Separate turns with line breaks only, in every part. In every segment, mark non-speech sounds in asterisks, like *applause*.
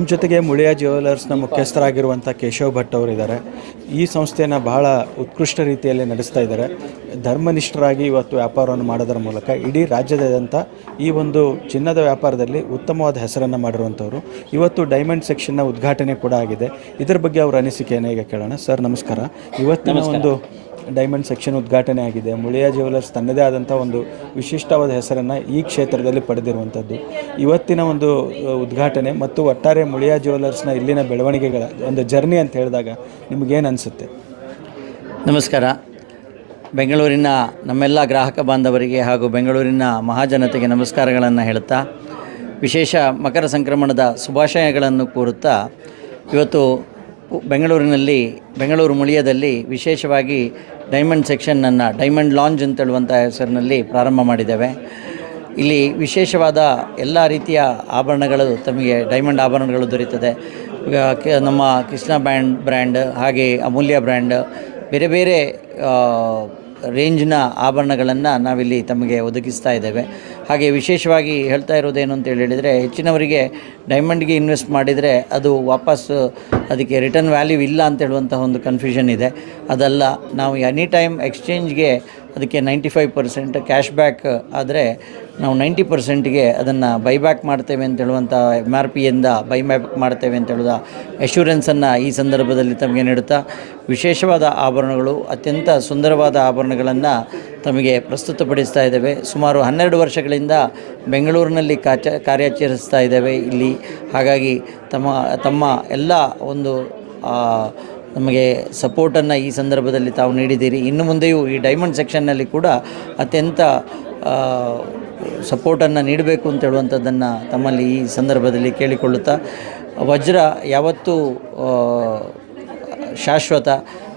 ನಮ್ಮ ಜೊತೆಗೆ ಮುಳಿಯಾ ಜ್ಯುವೆಲರ್ಸ್ನ ಮುಖ್ಯಸ್ಥರಾಗಿರುವಂಥ ಕೇಶವ್ ಭಟ್ ಅವರಿದ್ದಾರೆ. ಈ ಸಂಸ್ಥೆಯನ್ನು ಬಹಳ ಉತ್ಕೃಷ್ಟ ರೀತಿಯಲ್ಲಿ ನಡೆಸ್ತಾ ಇದ್ದಾರೆ. ಧರ್ಮನಿಷ್ಠರಾಗಿ ಇವತ್ತು ವ್ಯಾಪಾರವನ್ನು ಮಾಡೋದರ ಮೂಲಕ ಇಡೀ ರಾಜ್ಯದಾದ್ಯಂತ ಈ ಒಂದು ಚಿನ್ನದ ವ್ಯಾಪಾರದಲ್ಲಿ ಉತ್ತಮವಾದ ಹೆಸರನ್ನು ಮಾಡಿರುವಂಥವ್ರು ಇವತ್ತು ಡೈಮಂಡ್ ಸೆಕ್ಷನ್ನ ಉದ್ಘಾಟನೆ ಕೂಡ ಆಗಿದೆ. ಇದರ ಬಗ್ಗೆ ಅವರ ಅನಿಸಿಕೆಯನ್ನು ಈಗ ಕೇಳೋಣ. ಸರ್ ನಮಸ್ಕಾರ. ಇವತ್ತಿನ ಒಂದು ಡೈಮಂಡ್ ಸೆಕ್ಷನ್ ಉದ್ಘಾಟನೆ ಆಗಿದೆ. ಮುಳಿಯಾ ಜ್ಯುವೆಲರ್ಸ್ ತನ್ನದೇ ಆದಂಥ ಒಂದು ವಿಶಿಷ್ಟವಾದ ಹೆಸರನ್ನು ಈ ಕ್ಷೇತ್ರದಲ್ಲಿ ಪಡೆದಿರುವಂಥದ್ದು ಇವತ್ತಿನ ಒಂದು ಉದ್ಘಾಟನೆ ಮತ್ತು ಒಟ್ಟಾರೆ ಮುಳಿಯಾ ಜ್ಯುವೆಲರ್ಸ್ನ ಇಲ್ಲಿನ ಬೆಳವಣಿಗೆಗಳ ಒಂದು ಜರ್ನಿ ಅಂತ ಹೇಳಿದಾಗ ನಿಮಗೇನು ಅನಿಸುತ್ತೆ?
ನಮಸ್ಕಾರ. ಬೆಂಗಳೂರಿನ ನಮ್ಮೆಲ್ಲ ಗ್ರಾಹಕ ಬಾಂಧವರಿಗೆ ಹಾಗೂ ಬೆಂಗಳೂರಿನ ಮಹಾಜನತೆಗೆ ನಮಸ್ಕಾರಗಳನ್ನು ಹೇಳುತ್ತಾ, ವಿಶೇಷ ಮಕರ ಸಂಕ್ರಮಣದ ಶುಭಾಶಯಗಳನ್ನು ಕೋರುತ್ತಾ, ಇವತ್ತು ಬೆಂಗಳೂರಿನಲ್ಲಿ, ಬೆಂಗಳೂರು ಮುಳಿಯದಲ್ಲಿ ವಿಶೇಷವಾಗಿ ಡೈಮಂಡ್ ಸೆಕ್ಷನ್ನನ್ನು ಡೈಮಂಡ್ ಲಾಂಜ್ ಅಂತೇಳುವಂಥ ಹೆಸರಿನಲ್ಲಿ ಪ್ರಾರಂಭ ಮಾಡಿದ್ದೇವೆ. ಇಲ್ಲಿ ವಿಶೇಷವಾದ ಎಲ್ಲ ರೀತಿಯ ಆಭರಣಗಳು ತಮಗೆ ಡೈಮಂಡ್ ಆಭರಣಗಳು ದೊರೆಯುತ್ತದೆ. ನಮ್ಮ ಕೃಷ್ಣ ಬ್ರ್ಯಾಂಡ್ ಬ್ರ್ಯಾಂಡ್ ಹಾಗೆ ಅಮೂಲ್ಯ ಬ್ರ್ಯಾಂಡ್, ಬೇರೆ ಬೇರೆ ರೇಂಜ್ನ ಆಭರಣಗಳನ್ನು ನಾವಿಲ್ಲಿ ತಮಗೆ ಒದಗಿಸ್ತಾ ಇದ್ದೇವೆ. ಹಾಗೆ ವಿಶೇಷವಾಗಿ ಹೇಳ್ತಾ ಇರೋದೇನು ಅಂತ ಹೇಳಿದರೆ, ಹೆಚ್ಚಿನವರಿಗೆ ಡೈಮಂಡ್ಗೆ ಇನ್ವೆಸ್ಟ್ ಮಾಡಿದರೆ ಅದು ವಾಪಸ್ಸು ಅದಕ್ಕೆ ರಿಟರ್ನ್ ವ್ಯಾಲ್ಯೂ ಇಲ್ಲ ಅಂತ ಹೇಳುವಂತಹ ಒಂದು ಕನ್ಫ್ಯೂಷನ್ ಇದೆ. ಅದಲ್ಲ, ನಾವು ಎನಿ ಟೈಮ್ ಎಕ್ಸ್ಚೇಂಜ್ಗೆ ಅದಕ್ಕೆ ninety five percent cash back ಆದರೆ ನಾವು ನೈಂಟಿ ಪರ್ಸೆಂಟ್ಗೆ ಅದನ್ನು ಬೈಬ್ಯಾಕ್ ಮಾಡ್ತೇವೆ ಅಂತ ಹೇಳುವಂಥ ಎಂ ಆರ್ ಪಿಯಿಂದ ಬೈಬ್ಯಾಕ್ ಮಾಡ್ತೇವೆ ಅಂತ ಹೇಳುವ ಅಶ್ಯೂರೆನ್ಸನ್ನು ಈ ಸಂದರ್ಭದಲ್ಲಿ ತಮಗೆ ನೀಡುತ್ತಾ. ವಿಶೇಷವಾದ ಆಭರಣಗಳು, ಅತ್ಯಂತ ಸುಂದರವಾದ ಆಭರಣಗಳನ್ನು ತಮಗೆ ಪ್ರಸ್ತುತಪಡಿಸ್ತಾ ಇದ್ದೇವೆ. ಸುಮಾರು ಹನ್ನೆರಡು ವರ್ಷಗಳಿಂದ ಬೆಂಗಳೂರಿನಲ್ಲಿ ಕಾಚ, ಕಾರ್ಯಾಚರಿಸ್ತಾ ಇದ್ದೇವೆ ಇಲ್ಲಿ. ಹಾಗಾಗಿ ತಮ್ಮ ತಮ್ಮ ಎಲ್ಲ ಒಂದು ನಮಗೆ ಸಪೋರ್ಟನ್ನು ಈ ಸಂದರ್ಭದಲ್ಲಿ ತಾವು ನೀಡಿದ್ದೀರಿ. ಇನ್ನು ಮುಂದೆಯೂ ಈ ಡೈಮಂಡ್ ಸೆಕ್ಷನ್ನಲ್ಲಿ ಕೂಡ ಅತ್ಯಂತ ಸಪೋರ್ಟನ್ನು ನೀಡಬೇಕು ಅಂತ ಹೇಳುವಂಥದ್ದನ್ನು ತಮ್ಮಲ್ಲಿ ಈ ಸಂದರ್ಭದಲ್ಲಿ ಕೇಳಿಕೊಳ್ಳುತ್ತಾ, ವಜ್ರ ಯಾವತ್ತೂ ಶಾಶ್ವತ,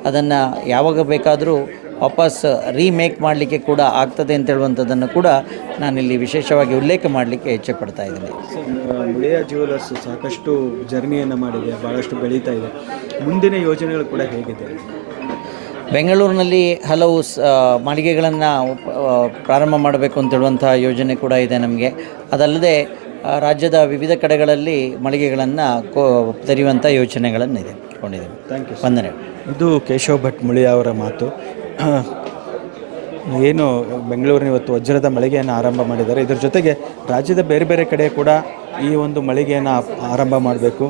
ಅದನ್ನು ಯಾವಾಗ ಬೇಕಾದರೂ ವಾಪಸ್ ರೀಮೇಕ್ ಮಾಡಲಿಕ್ಕೆ ಕೂಡ ಆಗ್ತದೆ ಅಂತ ಹೇಳುವಂಥದ್ದನ್ನು ಕೂಡ ನಾನಿಲ್ಲಿ ವಿಶೇಷವಾಗಿ ಉಲ್ಲೇಖ ಮಾಡಲಿಕ್ಕೆ ಇಚ್ಛೆ ಪಡ್ತಾ ಇದ್ದೀನಿ.
ಮುಳಿಯಾ ಜ್ಯುವೆಲರ್ಸ್ ಸಾಕಷ್ಟು ಜರ್ನಿಯನ್ನು ಮಾಡಿದೆ ಭಾಳಷ್ಟು ಬೆಳೀತಾ ಇದೆ. ಮುಂದಿನ ಯೋಜನೆಗಳು ಕೂಡ ಹೇಗಿದೆ?
ಬೆಂಗಳೂರಿನಲ್ಲಿ ಹಲವು ಸ ಮಳಿಗೆಗಳನ್ನು ಪ್ರಾರಂಭ ಮಾಡಬೇಕು ಅಂತ ಹೇಳುವಂಥ ಯೋಜನೆ ಕೂಡ ಇದೆ ನಮಗೆ. ಅದಲ್ಲದೆ ರಾಜ್ಯದ ವಿವಿಧ ಕಡೆಗಳಲ್ಲಿ ಮಳಿಗೆಗಳನ್ನು ಕೋ ತೆರೆಯುವಂಥ ಯೋಚನೆಗಳನ್ನಿದೆ ಇಟ್ಕೊಂಡಿದ್ದೀವಿ
ಥ್ಯಾಂಕ್ ಯು
ವಂದನೆ.
ಇದು ಕೇಶವ್ ಭಟ್ ಮುಳಿಯ ಅವರ ಮಾತು. *coughs* ಏನು ಬೆಂಗಳೂರಿನ ಇವತ್ತು ವಜ್ರದ ಮಳಿಗೆಯನ್ನು ಆರಂಭ ಮಾಡಿದ್ದಾರೆ. ಇದರ ಜೊತೆಗೆ ರಾಜ್ಯದ ಬೇರೆ ಬೇರೆ ಕಡೆ ಕೂಡ ಈ ಒಂದು ಮಳಿಗೆಯನ್ನು ಆರಂಭ ಮಾಡಬೇಕು.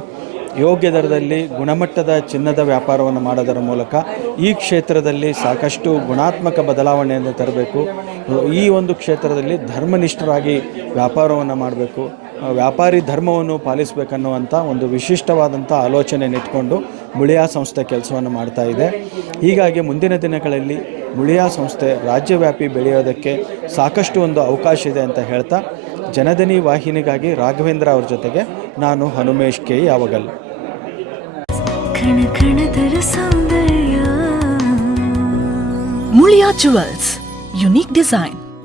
ಯೋಗ್ಯ ದರದಲ್ಲಿ ಗುಣಮಟ್ಟದ ಚಿನ್ನದ ವ್ಯಾಪಾರವನ್ನು ಮಾಡೋದರ ಮೂಲಕ ಈ ಕ್ಷೇತ್ರದಲ್ಲಿ ಸಾಕಷ್ಟು ಗುಣಾತ್ಮಕ ಬದಲಾವಣೆಯನ್ನು ತರಬೇಕು. ಈ ಒಂದು ಕ್ಷೇತ್ರದಲ್ಲಿ ಧರ್ಮನಿಷ್ಠರಾಗಿ ವ್ಯಾಪಾರವನ್ನು ಮಾಡಬೇಕು. ವ್ಯಾಪಾರಿ ಧರ್ಮವನ್ನು ಪಾಲಿಸಬೇಕನ್ನುವಂಥ ಒಂದು ವಿಶಿಷ್ಟವಾದಂಥ ಆಲೋಚನೆಯನ್ನು ಇಟ್ಕೊಂಡು ಮುಳಿಯಾ ಸಂಸ್ಥೆ ಕೆಲಸವನ್ನು ಮಾಡ್ತಾ ಇದೆ. ಹೀಗಾಗಿ ಮುಂದಿನ ದಿನಗಳಲ್ಲಿ ಮುಳಿಯಾ ಸಂಸ್ಥೆ ರಾಜ್ಯವ್ಯಾಪಿ ಬೆಳೆಯೋದಕ್ಕೆ ಸಾಕಷ್ಟು ಒಂದು ಅವಕಾಶ ಇದೆ ಅಂತ ಹೇಳ್ತಾ ಜನದನಿ ವಾಹಿನಿಗಾಗಿ ರಾಘವೇಂದ್ರ ಅವ್ರ ಜೊತೆಗೆ ನಾನು ಹನುಮೇಶ್ ಕೆ ಯಾವಗಲ್.
ಕಣ ಕಣದರ ಸೌಂದರ್ಯ
Mulia Jewels, unique design,